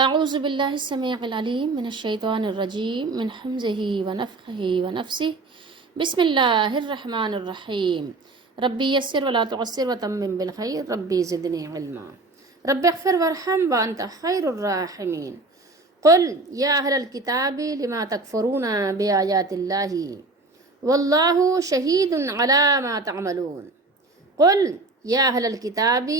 اعوذ باللہ السمیع العلیم من الشیطان الرجیم من حمزہ ونفخہ ونفسہ بسم اللہ الرحمن الرحیم ربی یسر ولا تعسر وتمم بالخیر ربی زدنی علما رب اغفر وارحم وانت خیر الراحمین قل یا اہل الکتاب لما تکفرون بآیات اللہ واللہ شہید علی ما تعملون قل یا اہل الکتاب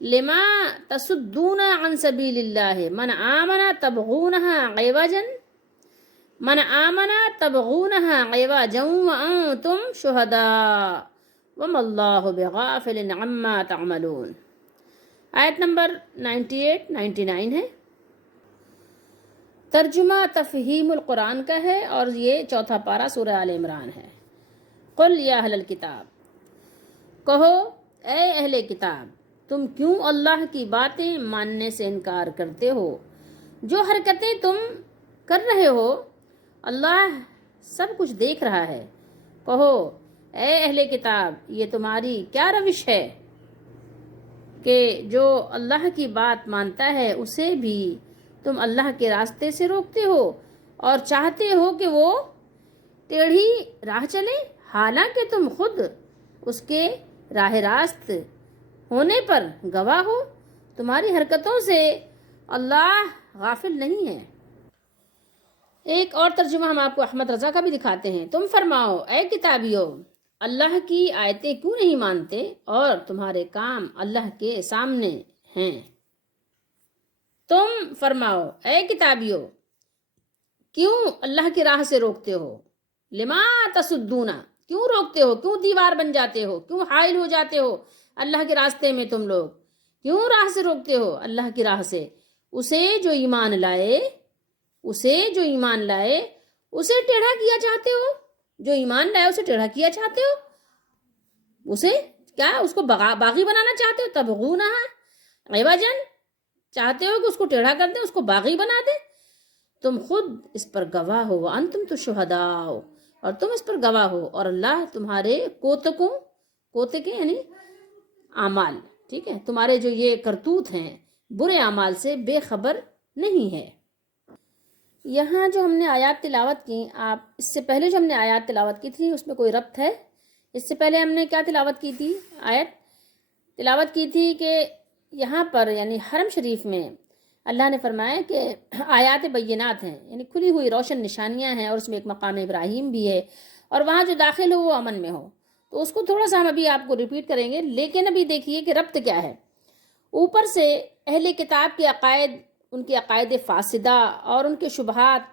لما تصدون عن سبیل اللہ من آمن تبغونها عوجا وانتم شہداء وما اللہ بغافل عما تعملون۔ آیت نمبر 98-99 ہے۔ ترجمہ تفہیم القرآن کا ہے اور یہ چوتھا پارہ سورہ آل عمران ہے۔ قل یا اہل الکتاب، کہو اے اہل کتاب، تم کیوں اللہ کی باتیں ماننے سے انکار کرتے ہو؟ جو حرکتیں تم کر رہے ہو اللہ سب کچھ دیکھ رہا ہے۔ کہو اے اہل کتاب، یہ تمہاری کیا روش ہے کہ جو اللہ کی بات مانتا ہے اسے بھی تم اللہ کے راستے سے روکتے ہو اور چاہتے ہو کہ وہ ٹیڑھی راہ چلے، حالانکہ تم خود اس کے راہ راست ہونے پر گواہ ہو۔ تمہاری حرکتوں سے اللہ غافل نہیں ہے۔ ایک اور ترجمہ ہم آپ کو احمد رضا کا بھی دکھاتے ہیں۔ تم فرماؤ اے کتابیو، اللہ کی آیتیں کیوں نہیں مانتے اور تمہارے کام اللہ کے سامنے ہیں۔ تم فرماؤ اے کتابیو، کیوں اللہ کی راہ سے روکتے ہو؟ لما تصدون، کیوں روکتے ہو، کیوں دیوار بن جاتے ہو، کیوں حائل ہو جاتے ہو اللہ کے راستے میں؟ تم لوگ کیوں راہ سے روکتے ہو اللہ کی راہ سے؟ اسے جو ایمان لائے اسے ٹیڑھا کیا چاہتے ہو؟ جو ایمان لائے اسے ٹیڑھا کیا چاہتے ہو؟ اسے کیا، اس کو باغی بنانا چاہتے ہو؟ تبغونہ عوجا، چاہتے ہو کہ اس کو ٹیڑھا کر دیں، اس کو باغی بنا دیں؟ تم خود اس پر گواہ ہو، وانتم تو شہداء، اور تم اس پر گواہ ہو، اور اللہ تمہارے کوتکیں یعنی اعمال، ٹھیک ہے، تمہارے جو یہ کرتوت ہیں برے اعمال سے بے خبر نہیں ہے۔ یہاں جو ہم نے آیات تلاوت کی، آپ اس سے پہلے جو ہم نے آیات تلاوت کی تھی اس میں کوئی ربط ہے؟ اس سے پہلے ہم نے کیا تلاوت کی تھی؟ آیت تلاوت کی تھی کہ یہاں پر یعنی حرم شریف میں اللہ نے فرمایا کہ آیات بینات ہیں، یعنی کھلی ہوئی روشن نشانیاں ہیں، اور اس میں ایک مقام ابراہیم بھی ہے، اور وہاں جو داخل ہو وہ امن میں ہو۔ تو اس کو تھوڑا سا ہم ابھی آپ کو ریپیٹ کریں گے، لیکن ابھی دیکھیے کہ ربط کیا ہے۔ اوپر سے اہل کتاب کے عقائد، ان کے عقائد فاسدہ اور ان کے شبہات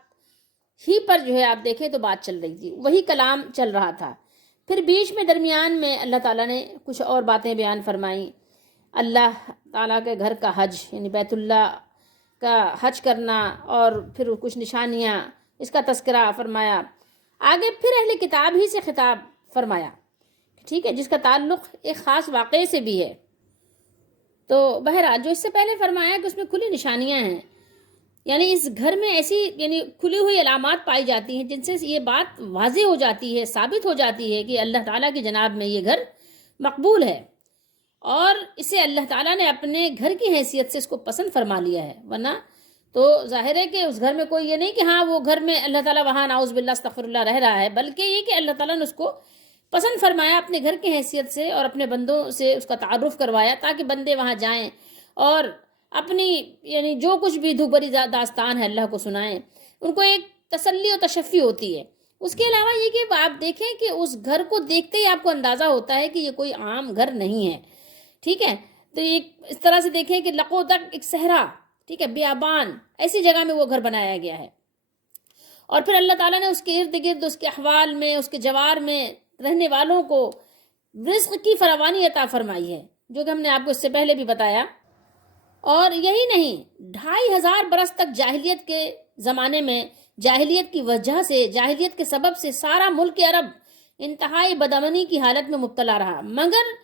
ہی پر جو ہے آپ دیکھیں تو بات چل رہی تھی، وہی کلام چل رہا تھا۔ پھر بیچ میں درمیان میں اللہ تعالیٰ نے کچھ اور باتیں بیان فرمائیں، اللہ تعالیٰ کے گھر کا حج یعنی بیت اللہ کا حج کرنا، اور پھر کچھ نشانیاں، اس کا تذکرہ فرمایا۔ آگے پھر اہل کتاب ہی سے خطاب فرمایا، ٹھیک ہے، جس کا تعلق ایک خاص واقعے سے بھی ہے۔ تو بہرحال جو اس سے پہلے فرمایا کہ اس میں کھلی نشانیاں ہیں، یعنی اس گھر میں ایسی یعنی کھلی ہوئی علامات پائی جاتی ہیں جن سے یہ بات واضح ہو جاتی ہے، ثابت ہو جاتی ہے کہ اللہ تعالیٰ کی جناب میں یہ گھر مقبول ہے، اور اسے اللہ تعالیٰ نے اپنے گھر کی حیثیت سے اس کو پسند فرما لیا ہے۔ ورنہ تو ظاہر ہے کہ اس گھر میں کوئی یہ نہیں کہ ہاں وہ گھر میں اللہ تعالیٰ وہاں نعوذ باللہ استغفر اللہ رہ رہا ہے، بلکہ یہ کہ اللہ تعالیٰ نے اس کو پسند فرمایا اپنے گھر کی حیثیت سے، اور اپنے بندوں سے اس کا تعارف کروایا تاکہ بندے وہاں جائیں اور اپنی یعنی جو کچھ بھی دکھ بھری داستان ہے اللہ کو سنائیں، ان کو ایک تسلی و تشفی ہوتی ہے۔ اس کے علاوہ یہ کہ آپ دیکھیں کہ اس گھر کو دیکھتے ہی آپ کو اندازہ ہوتا ہے کہ یہ کوئی عام گھر نہیں ہے، ٹھیک ہے۔ تو یہ اس طرح سے دیکھیں کہ لقودق ایک صحرا، ٹھیک ہے، بیابان، ایسی جگہ میں وہ گھر بنایا گیا ہے، اور پھر اللہ تعالیٰ نے اس کے ارد گرد، اس کے احوال میں، اس کے جوار میں رہنے والوں کو رزق کی فراوانی عطا فرمائی ہے، جو کہ ہم نے آپ کو اس سے پہلے بھی بتایا۔ اور یہی نہیں، 2500 برس تک جاہلیت کے زمانے میں جاہلیت کی وجہ سے، جاہلیت کے سبب سے سارا ملک عرب انتہائی بدامنی کی حالت میں مبتلا رہا، مگر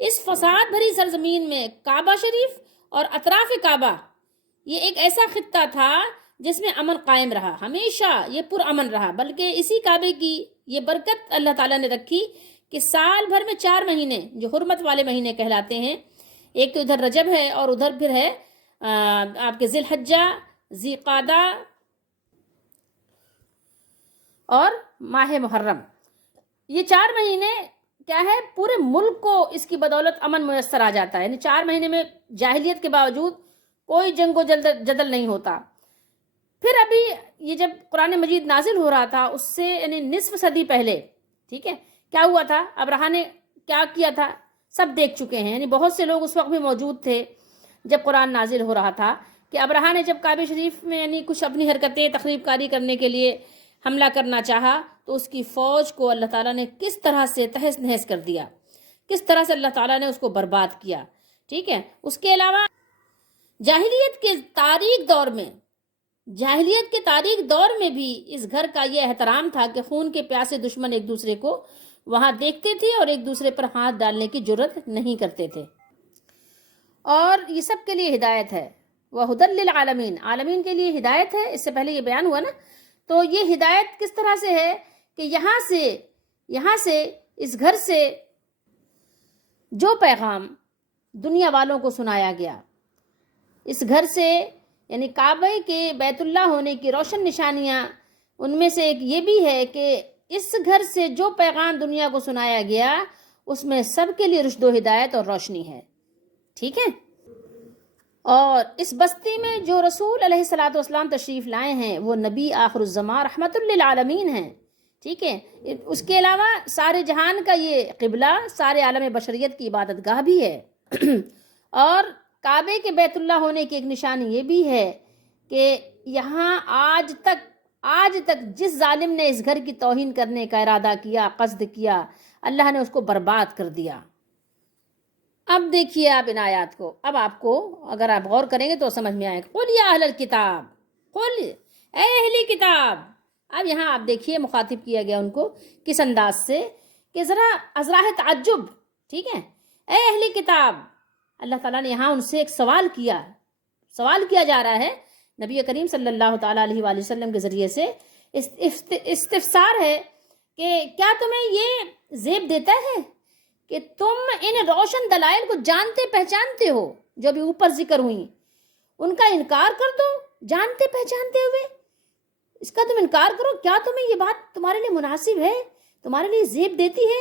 اس فساد بھری سرزمین میں کعبہ شریف اور اطراف کعبہ یہ ایک ایسا خطہ تھا جس میں امن قائم رہا، ہمیشہ یہ پر امن رہا۔ بلکہ اسی کعبے کی یہ برکت اللہ تعالیٰ نے رکھی کہ سال بھر میں 4 مہینے جو حرمت والے مہینے کہلاتے ہیں، ایک تو ادھر رجب ہے اور ادھر پھر ہے آپ کے ذی الحجہ، ذی قعدہ اور ماہ محرم، یہ 4 مہینے کیا ہے، پورے ملک کو اس کی بدولت امن میسر آ جاتا ہے. یعنی 4 مہینے میں جاہلیت کے باوجود کوئی جنگ و جدل نہیں ہوتا. پھر ابھی یہ جب قرآن مجید نازل ہو رہا تھا اس سے یعنی نصف صدی پہلے، ٹھیک ہے، کیا ہوا تھا، ابرہہ نے کیا کیا تھا سب دیکھ چکے ہیں. یعنی بہت سے لوگ اس وقت بھی موجود تھے جب قرآن نازل ہو رہا تھا کہ ابرہہ نے جب کعبہ شریف میں یعنی کچھ اپنی حرکتیں تخریب کاری کرنے کے لیے حملہ کرنا چاہا تو اس کی فوج کو اللہ تعالیٰ نے کس طرح سے تہس نہس کر دیا، کس طرح سے اللہ تعالیٰ نے اس کو برباد کیا. ٹھیک ہے، اس کے علاوہ جاہلیت کے تاریک دور میں بھی اس گھر کا یہ احترام تھا کہ خون کے پیاسے دشمن ایک دوسرے کو وہاں دیکھتے تھے اور ایک دوسرے پر ہاتھ ڈالنے کی جرت نہیں کرتے تھے. اور یہ سب کے لیے ہدایت ہے، وَهُدًى لِّلْعَالَمِينَ، عالمین کے لیے ہدایت ہے. اس سے پہلے یہ بیان ہوا نا، تو یہ ہدایت کس طرح سے ہے کہ یہاں سے اس گھر سے جو پیغام دنیا والوں کو سنایا گیا، اس گھر سے یعنی کعبہ کے بیت اللہ ہونے کی روشن نشانیاں ان میں سے ایک یہ بھی ہے کہ اس گھر سے جو پیغام دنیا کو سنایا گیا اس میں سب کے لیے رشد و ہدایت اور روشنی ہے. ٹھیک ہے، اور اس بستی میں جو رسول علیہ الصلوۃ والسلام تشریف لائے ہیں وہ نبی آخر الزمان رحمت للعالمین ہیں. ٹھیک ہے، اس کے علاوہ سارے جہان کا یہ قبلہ، سارے عالم بشریت کی عبادت گاہ بھی ہے. اور کعبے کے بیت اللہ ہونے کی ایک نشانی یہ بھی ہے کہ یہاں آج تک جس ظالم نے اس گھر کی توہین کرنے کا ارادہ کیا، قصد کیا، اللہ نے اس کو برباد کر دیا. اب دیکھیے آپ ان آیات کو، اب آپ کو اگر آپ غور کریں گے تو سمجھ میں آئے گا. قل یا اہل الکتاب، قل اے اہلی کتاب. اب یہاں آپ دیکھیے مخاطب کیا گیا ان کو کس انداز سے کہ ذرا ازراہ تعجب. ٹھیک ہے، اے اہلی کتاب، اللہ تعالیٰ نے یہاں ان سے ایک سوال کیا جا رہا ہے نبی کریم صلی اللہ تعالیٰ علیہ وآلہ وسلم کے ذریعے سے. استفسار ہے کہ کیا تمہیں یہ زیب دیتا ہے کہ تم ان روشن دلائل کو جانتے پہچانتے ہو جو ابھی اوپر ذکر ہوئی، ان کا انکار کر دو جانتے پہچانتے ہوئے، اس کا تم انکار کرو؟ کیا تمہیں یہ بات تمہارے لیے مناسب ہے، تمہارے لیے زیب دیتی ہے؟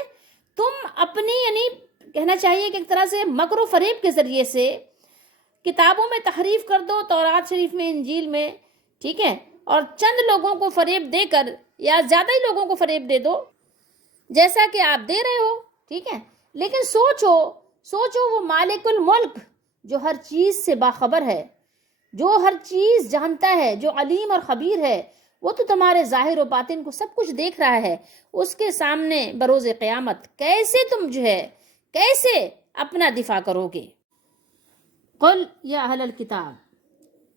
تم اپنی یعنی کہنا چاہیے کہ ایک طرح سے مکر و فریب کے ذریعے سے کتابوں میں تحریف کر دو، تورات شریف میں، انجیل میں، ٹھیک ہے، اور چند لوگوں کو فریب دے کر یا زیادہ ہی لوگوں کو فریب دے دو جیسا کہ آپ دے رہے ہو. ٹھیک ہے، لیکن سوچو وہ مالک الملک جو ہر چیز سے باخبر ہے، جو ہر چیز جانتا ہے، جو علیم اور خبیر ہے، وہ تو تمہارے ظاہر و باطن کو سب کچھ دیکھ رہا ہے. اس کے سامنے بروز قیامت کیسے اپنا دفاع کرو گے؟ قل یا اہل الکتاب،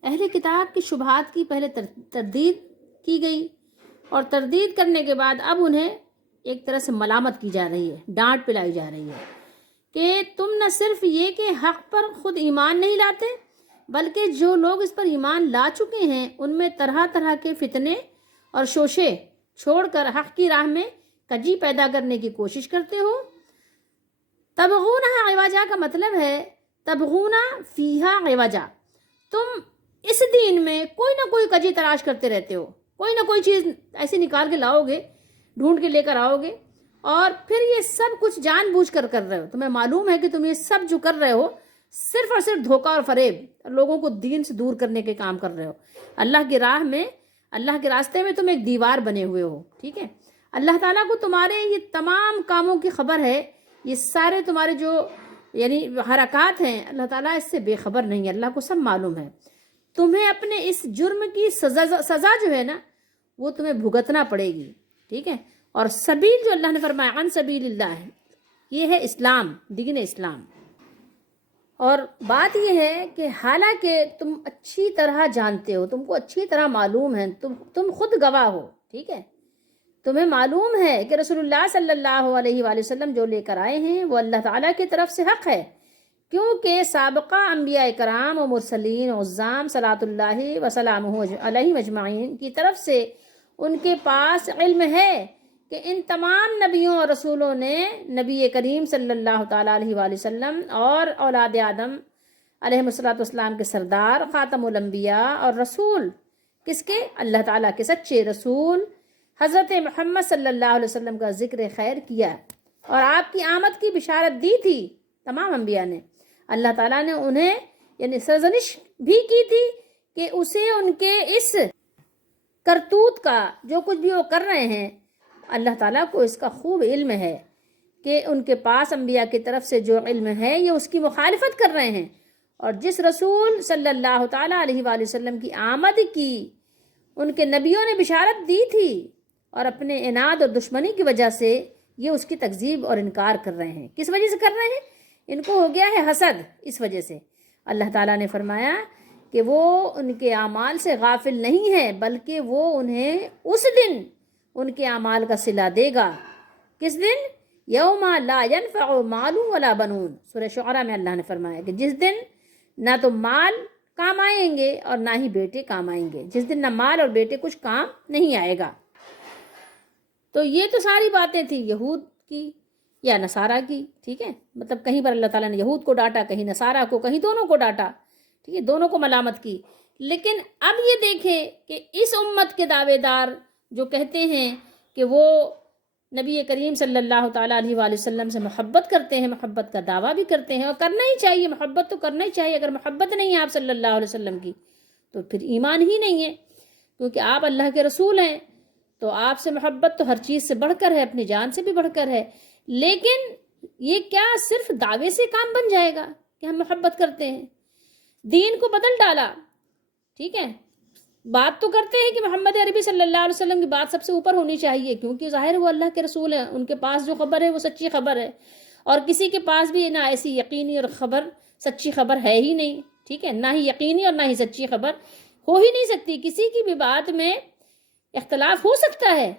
اہل کتاب کی شبہات کی پہلے تردید کی گئی اور تردید کرنے کے بعد اب انہیں ایک طرح سے ملامت کی جا رہی ہے، ڈانٹ پلائی جا رہی ہے کہ تم نہ صرف یہ کہ حق پر خود ایمان نہیں لاتے بلکہ جو لوگ اس پر ایمان لا چکے ہیں ان میں طرح طرح کے فتنے اور شوشے چھوڑ کر حق کی راہ میں کجی پیدا کرنے کی کوشش کرتے ہو. تبغونہ عوجا کا مطلب ہے تبغونہ فیہا عوجا، تم اس دین میں کوئی نہ کوئی کجی تلاش کرتے رہتے ہو، کوئی نہ کوئی چیز ایسی نکال کے لاؤ گے، ڈھونڈ کے لے کر آؤ گے، اور پھر یہ سب کچھ جان بوجھ کر رہے ہو. تمہیں معلوم ہے کہ تم یہ سب جو کر رہے ہو صرف اور صرف دھوکہ اور فریب، لوگوں کو دین سے دور کرنے کے کام کر رہے ہو. اللہ کی راہ میں، اللہ کے راستے میں تم ایک دیوار بنے ہوئے ہو. ٹھیک ہے، اللہ تعالیٰ کو تمہارے یہ تمام کاموں کی خبر ہے، یہ سارے تمہارے جو یعنی حرکات ہیں اللہ تعالیٰ اس سے بے خبر نہیں ہے، اللہ کو سب معلوم ہے. تمہیں اپنے اس جرم کی سزا جو ہے نا وہ تمہیں بھگتنا پڑے گی. ٹھیک ہے، اور سبیل جو اللہ نے فرمایا عن سبیل اللہ ہے، یہ ہے اسلام، دین اسلام. اور بات یہ ہے کہ حالانکہ تم اچھی طرح جانتے ہو، تم کو اچھی طرح معلوم ہے، تم خود گواہ ہو. ٹھیک ہے، تمہیں معلوم ہے کہ رسول اللہ صلی اللہ علیہ وآلہ وسلم جو لے کر آئے ہیں وہ اللہ تعالیٰ کی طرف سے حق ہے، کیونکہ سابقہ انبیاء کرام و مرسلین عظام صلاۃ اللہ وسلامہ علیہم اجمعین کی طرف سے ان کے پاس علم ہے کہ ان تمام نبیوں اور رسولوں نے نبی کریم صلی اللہ تعالیٰ علیہ وآلہ وسلم اور اولاد آدم علیہ الصلوۃ والسلام کے سردار، خاتم الانبیاء اور رسول، کس کے؟ اللہ تعالیٰ کے سچے رسول حضرت محمد صلی اللہ علیہ وسلم کا ذکر خیر کیا اور آپ کی آمد کی بشارت دی تھی تمام انبیاء نے۔ اللہ تعالیٰ نے انہیں یعنی سرزنش بھی کی تھی کہ اسے ان کے اس کرتوت کا، جو کچھ بھی وہ کر رہے ہیں، اللہ تعالیٰ کو اس کا خوب علم ہے کہ ان کے پاس انبیاء کی طرف سے جو علم ہے یہ اس کی مخالفت کر رہے ہیں، اور جس رسول صلی اللہ تعالیٰ علیہ وآلہ وسلم کی آمد کی ان کے نبیوں نے بشارت دی تھی، اور اپنے عناد اور دشمنی کی وجہ سے یہ اس کی تکذیب اور انکار کر رہے ہیں۔ کس وجہ سے کر رہے ہیں؟ ان کو ہو گیا ہے حسد، اس وجہ سے اللہ تعالیٰ نے فرمایا کہ وہ ان کے اعمال سے غافل نہیں ہے، بلکہ وہ انہیں اس دن ان کے اعمال کا صلہ دے گا۔ کس دن؟ یوم لا ینفع مال ولا بنون، سورہ شعراء میں اللہ نے فرمایا کہ جس دن نہ تو مال کام آئیں گے اور نہ ہی بیٹے کام آئیں گے، جس دن نہ مال اور بیٹے کچھ کام نہیں آئے گا۔ تو یہ تو ساری باتیں تھیں یہود کی یا نصارہ کی، ٹھیک ہے، مطلب کہیں پر اللہ تعالیٰ نے یہود کو ڈانٹا، کہیں نصارہ کو، کہیں دونوں کو ڈانٹا، ٹھیک ہے، دونوں کو ملامت کی۔ لیکن اب یہ دیکھیں کہ اس امت کے دعوے دار جو کہتے ہیں کہ وہ نبی کریم صلی اللہ تعالیٰ علیہ وآلہ وسلم سے محبت کرتے ہیں، محبت کا دعویٰ بھی کرتے ہیں، اور کرنا ہی چاہیے، محبت تو کرنا ہی چاہیے۔ اگر محبت نہیں ہے آپ صلی اللہ علیہ وسلم کی تو پھر ایمان ہی نہیں ہے، کیونکہ آپ اللہ کے رسول ہیں، تو آپ سے محبت تو ہر چیز سے بڑھ کر ہے، اپنی جان سے بھی بڑھ کر ہے۔ لیکن یہ کیا صرف دعوے سے کام بن جائے گا کہ ہم محبت کرتے ہیں؟ دین کو بدل ڈالا، ٹھیک ہے، بات تو کرتے ہیں کہ محمد عربی صلی اللہ علیہ وسلم کی بات سب سے اوپر ہونی چاہیے، کیونکہ ظاہر وہ اللہ کے رسول ہیں، ان کے پاس جو خبر ہے وہ سچی خبر ہے، اور کسی کے پاس بھی نہ ایسی یقینی اور خبر سچی خبر ہے ہی نہیں، ٹھیک ہے، نہ ہی یقینی اور نہ ہی سچی خبر ہو ہی نہیں سکتی۔ کسی کی بھی بات میں اختلاف ہو سکتا ہے،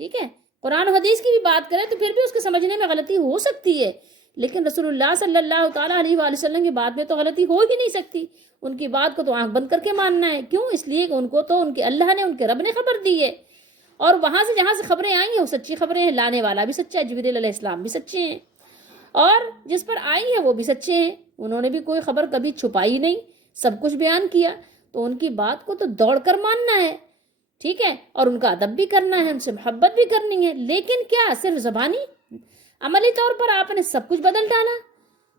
ٹھیک ہے، قرآن و حدیث کی بھی بات کریں تو پھر بھی اس کے سمجھنے میں غلطی ہو سکتی ہے، لیکن رسول اللہ صلی اللہ تعالیٰ علیہ وآلہ وسلم کی بات میں تو غلطی ہو ہی نہیں سکتی۔ ان کی بات کو تو آنکھ بند کر کے ماننا ہے، کیوں؟ اس لیے کہ ان کو تو ان کے اللہ نے، ان کے رب نے خبر دی ہے، اور وہاں سے جہاں سے خبریں آئی ہیں وہ سچی خبریں ہیں، لانے والا بھی سچا ہے، جبریل علیہ السلام بھی سچے ہیں، اور جس پر آئی ہیں وہ بھی سچے ہیں، انہوں نے بھی کوئی خبر کبھی چھپائی نہیں، سب کچھ بیان کیا، تو ان کی بات کو تو دوڑ کر ماننا ہے، ٹھیک ہے، اور ان کا ادب بھی کرنا ہے، ان سے محبت بھی کرنی ہے۔ لیکن کیا صرف زبانی؟ عملی طور پر آپ نے سب کچھ بدل ڈالا،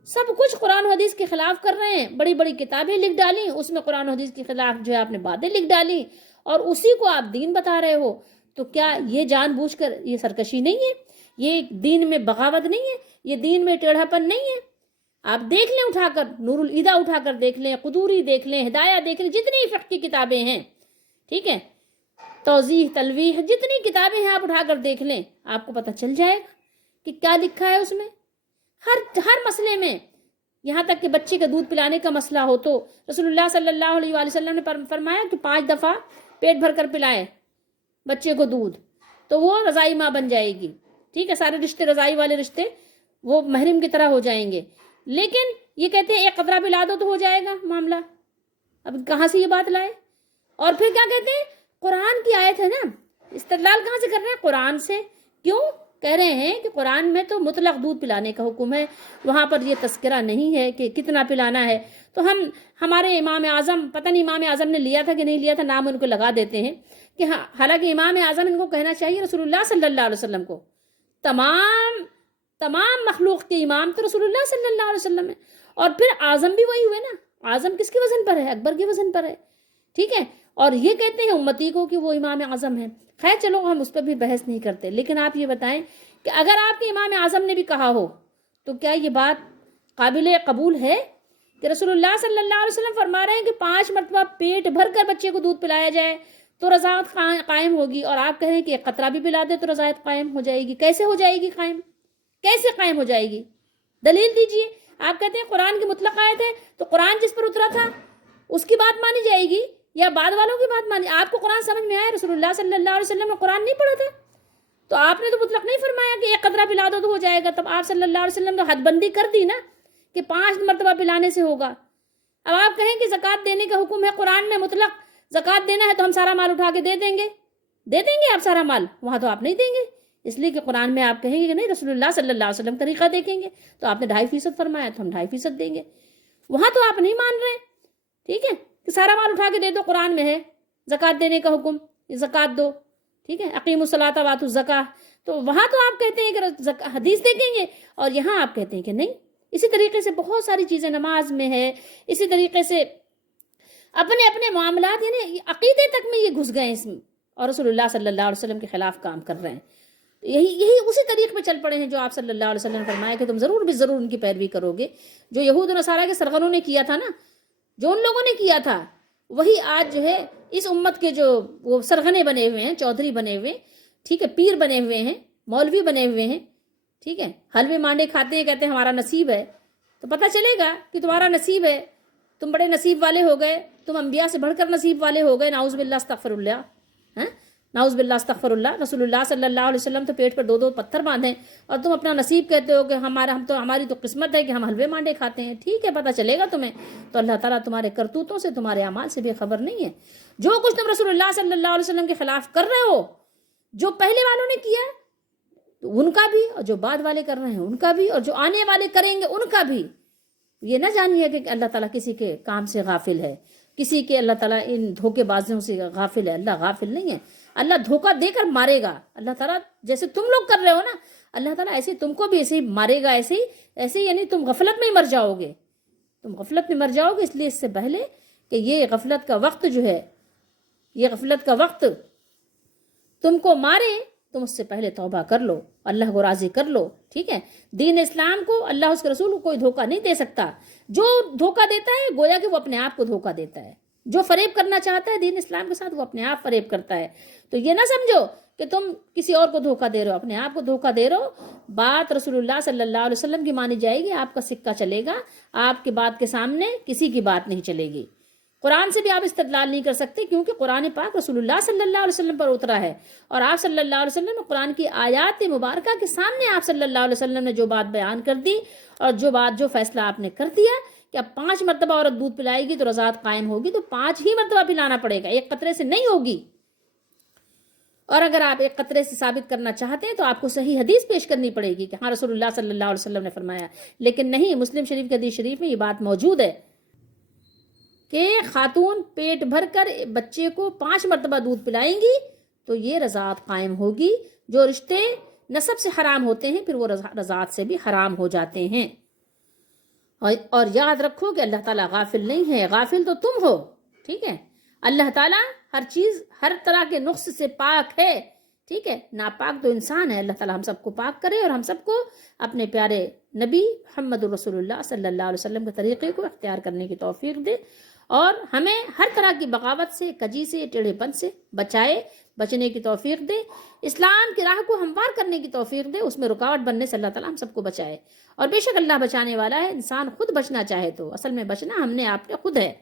سب کچھ قرآن و حدیث کے خلاف کر رہے ہیں، بڑی بڑی کتابیں لکھ ڈالی، اس میں قرآن و حدیث کے خلاف جو ہے آپ نے باتیں لکھ ڈالی، اور اسی کو آپ دین بتا رہے ہو۔ تو کیا یہ جان بوجھ کر یہ سرکشی نہیں ہے؟ یہ دین میں بغاوت نہیں ہے؟ یہ دین میں ٹیڑھا پن نہیں ہے؟ آپ دیکھ لیں اٹھا کر، نور الہدیٰ اٹھا کر دیکھ لیں، قدوری دیکھ لیں، ہدایہ دیکھ لیں، جتنی فقہ کی کتابیں ہیں، ٹھیک ہے، توضیح تلویح، جتنی کتابیں ہیں آپ اٹھا کر دیکھ لیں، آپ کو پتہ چل جائے گا کہ کیا لکھا ہے اس میں، ہر مسئلے میں۔ یہاں تک کہ بچے کا دودھ پلانے کا مسئلہ ہو تو رسول اللہ صلی اللہ علیہ وآلہ وسلم نے فرمایا کہ 5 دفعہ پیٹ بھر کر پلائیں بچے کو دودھ، تو وہ رضائی ماں بن جائے گی، ٹھیک ہے، سارے رشتے رضائی والے رشتے وہ محرم کی طرح ہو جائیں گے۔ لیکن یہ کہتے ہیں 1 قطرہ پلا دو تو ہو جائے گا معاملہ، اب کہاں سے یہ بات لائے؟ اور پھر کیا کہتے ہیں؟ قرآن کی آیت ہے نا، استدلال کہاں سے کر رہے ہیں؟ قرآن سے۔ کیوں کہہ رہے ہیں کہ قرآن میں تو مطلق دودھ پلانے کا حکم ہے، وہاں پر یہ تذکرہ نہیں ہے کہ کتنا پلانا ہے۔ تو ہمارے امام اعظم، پتہ نہیں امام اعظم نے لیا تھا کہ نہیں لیا تھا، نام ان کو لگا دیتے ہیں کہ حالانکہ امام اعظم ان کو کہنا چاہیے رسول اللہ صلی اللہ علیہ وسلم کو، تمام مخلوق کے امام تو رسول اللہ صلی اللہ علیہ وسلم ہے، اور پھر اعظم بھی وہی ہوئے نا، اعظم کس کے وزن پر ہے؟ اکبر کے وزن پر ہے، ٹھیک ہے، اور یہ کہتے ہیں امتی کو کہ وہ امام اعظم ہیں۔ خیر چلو ہم اس پہ بھی بحث نہیں کرتے، لیکن آپ یہ بتائیں کہ اگر آپ کے امام اعظم نے بھی کہا ہو تو کیا یہ بات قابل قبول ہے کہ رسول اللہ صلی اللہ علیہ وسلم فرما رہے ہیں کہ 5 مرتبہ پیٹ بھر کر بچے کو دودھ پلایا جائے تو رضاعت قائم ہوگی، اور آپ کہہ رہے ہیں کہ 1 قطرہ بھی پلا دے تو رضاعت قائم ہو جائے گی؟ کیسے ہو جائے گی قائم؟ کیسے قائم ہو جائے گی؟ دلیل دیجئے۔ آپ کہتے ہیں قرآن کی مطلق آیت ہے، تو قرآن جس پر اترا تھا اس کی بات مانی جائے گی یا بعد والوں کی بات مانی؟ آپ کو قرآن سمجھ میں آیا؟ رسول اللہ صلی اللہ علیہ وسلم نے قرآن نہیں پڑھا تھا تو آپ نے تو مطلق نہیں فرمایا کہ 1 قطرہ پلا دو تو ہو جائے گا، تب آپ صلی اللہ علیہ وسلم نے حد بندی کر دی نا کہ 5 مرتبہ پلانے سے ہوگا۔ اب آپ کہیں کہ زکوٰۃ دینے کا حکم ہے قرآن میں مطلق، زکوٰۃ دینا ہے تو ہم سارا مال اٹھا کے دے دیں گے آپ سارا مال، وہاں تو آپ نہیں دیں گے، اس لیے کہ قرآن میں آپ کہیں گے کہ نہیں رسول اللہ صلی اللہ علیہ وسلم طریقہ دیکھیں گے، تو آپ نے 2.5% فرمایا تو ہم 2.5% دیں گے۔ وہاں تو آپ نہیں مان رہے. ٹھیک ہے, کہ سارا مال اٹھا کے دے دو, قرآن میں ہے زکوٰۃ دینے کا حکم, زکوٰۃ دو. ٹھیک ہے, اقیموا الصلاۃ وآتوا الزکاۃ, تو وہاں تو آپ کہتے ہیں کہ حدیث دیکھیں گے, اور یہاں آپ کہتے ہیں کہ نہیں. اسی طریقے سے بہت ساری چیزیں نماز میں ہے, اسی طریقے سے اپنے اپنے معاملات, یعنی عقیدے تک میں یہ گھس گئے اس میں, اور رسول اللہ صلی اللہ علیہ وسلم کے خلاف کام کر رہے ہیں. یہی اسی طریقے پہ چل پڑے ہیں جو آپ صلی اللہ علیہ وسلم نے فرمایا کہ تم ضرور بھی ضرور ان کی پیروی کرو گے. جو یہود و نصارہ کے سرغنوں نے کیا تھا نا, جو ان لوگوں نے کیا تھا, وہی آج جو ہے اس امت کے جو وہ سرغنے بنے ہوئے ہیں, چودھری بنے ہوئے, ٹھیک ہے, پیر بنے ہوئے ہیں, مولوی بنے ہوئے ہیں, ٹھیک ہے, حلوے مانڈے کھاتے ہیں, کہتے ہیں ہمارا نصیب ہے. تو پتہ چلے گا کہ تمہارا نصیب ہے, تم بڑے نصیب والے ہو گئے, تم انبیاء سے بڑھ کر نصیب والے ہو گئے. نعوذ باللہ استغفر اللہ, نعوذ باللہ استغفر اللہ. رسول اللہ صلی اللہ علیہ وسلم تو پیٹ پر 2 پتھر باندھیں, اور تم اپنا نصیب کہتے ہو کہ ہماری تو قسمت ہے کہ ہم حلوے مانڈے کھاتے ہیں. ٹھیک ہے, پتہ چلے گا تمہیں. تو اللہ تعالیٰ تمہارے کرتوتوں سے, تمہارے اعمال سے بھی خبر نہیں ہے. جو کچھ تم رسول اللہ صلی اللہ علیہ وسلم کے خلاف کر رہے ہو, جو پہلے والوں نے کیا تو ان کا بھی, اور جو بعد والے کر رہے ہیں ان کا بھی, اور جو آنے والے کریں گے ان کا بھی. یہ نہ جانیے کہ اللہ تعالیٰ کسی کے کام سے غافل ہے, کسی کے اللہ تعالیٰ ان دھوکے بازیوں سے غافل ہے. اللہ غافل نہیں ہے. اللہ دھوکہ دے کر مارے گا. اللہ تعالیٰ جیسے تم لوگ کر رہے ہو نا, اللہ تعالیٰ ایسے تم کو بھی ایسے ہی مارے گا, ایسے ہی, یعنی تم غفلت میں ہی مر جاؤ گے, تم غفلت میں مر جاؤ گے. اس لیے اس سے پہلے کہ یہ غفلت کا وقت جو ہے, یہ غفلت کا وقت تم کو مارے, تم اس سے پہلے توبہ کر لو, اللہ کو راضی کر لو. ٹھیک ہے, دین اسلام کو, اللہ اس کے رسول کو کوئی دھوکہ نہیں دے سکتا. جو دھوکہ دیتا ہے گویا کہ وہ اپنے آپ کو دھوکہ دیتا ہے. جو فریب کرنا چاہتا ہے دین اسلام کے ساتھ, وہ اپنے آپ فریب کرتا ہے. تو یہ نہ سمجھو کہ تم کسی اور کو دھوکہ دے رہے ہو, اپنے آپ کو دھوکہ دے رہے ہو. بات رسول اللہ صلی اللہ علیہ وسلم کی مانی جائے گی, آپ کا سکہ چلے گا. آپ کی بات کے سامنے کسی کی بات نہیں چلے گی. قرآن سے بھی آپ استدلال نہیں کر سکتے, کیونکہ قرآن پاک رسول اللہ صلی اللہ علیہ وسلم پر اترا ہے, اور آپ صلی اللہ علیہ وسلم نے قرآن کی آیات مبارکہ کے سامنے آپ صلی اللہ علیہ وسلم نے جو بات بیان کر دی, اور جو فیصلہ آپ نے کر دیا کہ اب 5 مرتبہ عورت دودھ پلائے گی تو رضاعت قائم ہوگی, تو 5 ہی مرتبہ پلانا پڑے گا, 1 قطرے سے نہیں ہوگی. اور اگر آپ 1 قطرے سے ثابت کرنا چاہتے ہیں تو آپ کو صحیح حدیث پیش کرنی پڑے گی کہ ہاں رسول اللہ صلی اللہ علیہ وسلم نے فرمایا. لیکن نہیں, مسلم شریف کی حدیث شریف میں یہ بات موجود ہے کہ خاتون پیٹ بھر کر بچے کو 5 مرتبہ دودھ پلائیں گی تو یہ رضاعت قائم ہوگی. جو رشتے نسب سے حرام ہوتے ہیں پھر وہ رضاعت سے بھی حرام ہو جاتے ہیں. اور یاد رکھو کہ اللہ تعالیٰ غافل نہیں ہے, غافل تو تم ہو. ٹھیک ہے, اللہ تعالیٰ ہر چیز, ہر طرح کے نقص سے پاک ہے. ٹھیک ہے, ناپاک تو انسان ہے. اللہ تعالیٰ ہم سب کو پاک کرے, اور ہم سب کو اپنے پیارے نبی محمد رسول اللہ صلی اللہ علیہ وسلم کے طریقے کو اختیار کرنے کی توفیق دے, اور ہمیں ہر طرح کی بغاوت سے, کجی سے, ٹیڑھے پن سے بچنے کی توفیق دے. اسلام کی راہ کو ہموار کرنے کی توفیق دے, اس میں رکاوٹ بننے سے اللہ تعالیٰ ہم سب کو بچائے. اور بے شک اللہ بچانے والا ہے. انسان خود بچنا چاہے تو, اصل میں بچنا ہم نے آپ نے خود ہے.